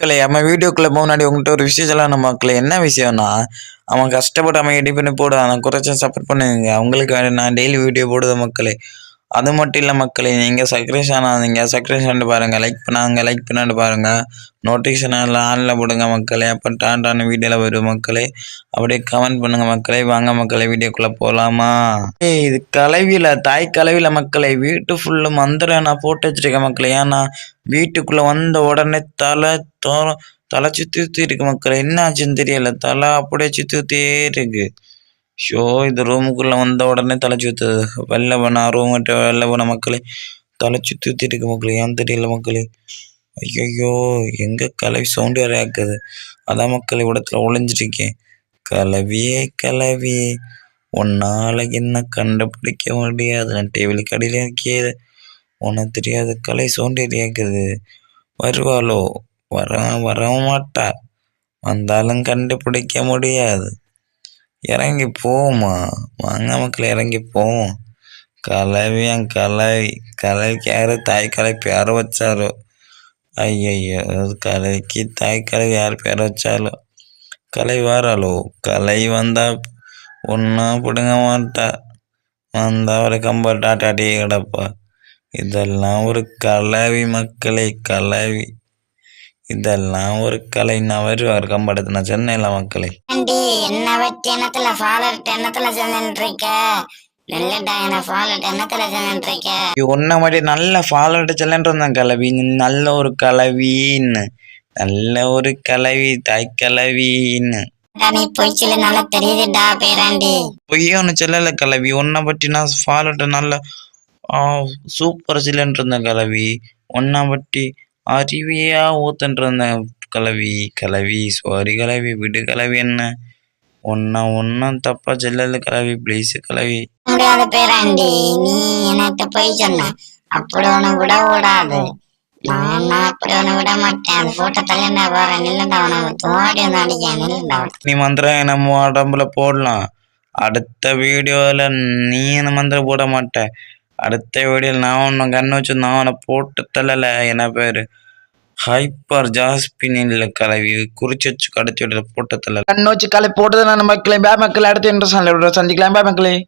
மக்களே நம்ம வீடியோக்குள்ள முன்னாடி உங்கள்கிட்ட ஒரு விஷயம் சொல்லலாம் மக்களே. என்ன விஷயம்னா, அவன் கஷ்டப்பட்டு அவன் எடிட் பண்ணி போடுவான். நான் குறைச்சா சப்போர்ட் பண்ணுங்க. அவங்களுக்கு நான் டெய்லி வீடியோ போடுவேன் மக்களே. அது மட்டும் இல்லை மக்களே, நீங்கள் சப்ஸ்கிரைப் ஆனாதீங்க. சப்ஸ்கிரைப் பண்ணிட்டு பாருங்கள். லைக் பண்ணாங்க, லைக் பண்ணிட்டு பாருங்கள். நோட்டிஃபிகேஷன் ஆனில் போடுங்க மக்களே. அப்போ டான்டான வீடியோவில் வரும் மக்களே. அப்படியே கமெண்ட் பண்ணுங்க மக்களே. வாங்க மக்களே, வீடியோக்குள்ளே போகலாமா? இது கலவியில் தாய் கலவியில் மக்களே. வீட்டு ஃபுல்லு மந்திரம் நான் போட்டு வச்சிருக்கேன் மக்களே. ஏன்னா வீட்டுக்குள்ளே வந்த உடனே தலை சுற்றி இருக்கு மக்களே. என்ன ஆச்சுன்னு தெரியல, தலை அப்படியே சுற்றியே இருக்கு. ஷோ இது ரூமுக்குள்ளே வந்த உடனே தலை சுற்றுது. வெளில போனா ரூம் விட்டு வெளில போன மக்களே, தலை சுற்றி இருக்கு மக்களே. ஏன் தெரியல மக்களே. ஐயோ, எங்கே கலவி சவுண்டு வேற ஆக்குது. அதான் மக்களே இடத்துல ஒளிஞ்சிருக்கேன். கலவியே கலவியே, உன்னால என்ன கண்டுபிடிக்க முடியாது. நான் டேபிள் கடையில் இருக்கேன். உனக்கு தெரியாது கலை சவுண்டு ஆக்குது. வருவாளோ? வரவும் மாட்டா. வந்தாலும் கண்டுபிடிக்க முடியாது. இறங்கி போவோமா? வாங்க மக்கள் இறங்கி போவோம். கலவியான் கலவி. கலவிக்கு யாரு தாய் கலவி பேர வச்சாரோ? ஐயோ, கலவிக்கு தாய் கலவி யார் பேர வச்சாலோ? கலை வாராளோ? கலை வந்தா ஒன்றும் பிடுங்க மாட்டா. வந்தா ஒரு கம்பாட்டாட்டி கிடப்பா. இதெல்லாம் ஒரு கலவி மக்களே, கலவி. இதெல்லாம் ஒரு கலை. நான் வருவார் கம்படத்து. நான் சென்னையில மக்களே. என்ன வச்சு என்னத்துல ஃபாலோட் என்னத்துல செஞ்சுட்டு உன்ன மாதிரி நல்ல ஃபாலோட் செல்லன்ட்டு இருந்தேன் கலவி. நல்ல ஒரு கலவின்னு, நல்ல ஒரு கலவி, தாய் கலவின்னு. நீ பொய் சொல்லு, நல்லா தெரியுதுடா பேராண்டி. பொய்யோன்னு சொல்லல கலவி. உன்னை பற்றி நான் ஃபாலோட் நல்ல சூப்பர் சிலன்ட்டு இருந்தேன் கலவி. உன்னை பற்றி அருவியா ஊத்துட்டு இருந்தேன் கலவி. கலவி சாரி கலவி, விடு கலவி. என்ன ஒன்னும் தப்பா செல்லல கலவி, பிளீஸ் கலவி. முடியாது பேராண்டி, நீ எனக்கு போய் சொன்ன. அப்படி ஒண்ணு விட கூடாது. நான் அப்படி ஒண்ணு விட மாட்டேன். அந்த போட்டோ தள்ளிண்டா பாரு. நில்லுண்டா, உனக்கு தோடி வந்து அடிக்கேன். நில்லுண்டா. நீ மந்திரம் நம்ம உடம்புல போடலாம். அடுத்த வீடியோல நீ என்ன மந்திரம் போட மாட்ட. அடுத்த வீடியோல நான் உன்னை கண்ணு வச்சு நான் உன்னை போட்டு தள்ளல. என்ன பேரு ஹைப்பர் ஜாஸ்பின் இல்ல கலவி. குறிச்சு வச்சு கடத்தி விட போட்டு தள்ளல. கண்ணு வச்சு கலை போட்டது நான் மக்களே. பே மக்களே, அடுத்த இன்ட்ரெஸ்ட் சந்திக்கலாம். பே மக்களே.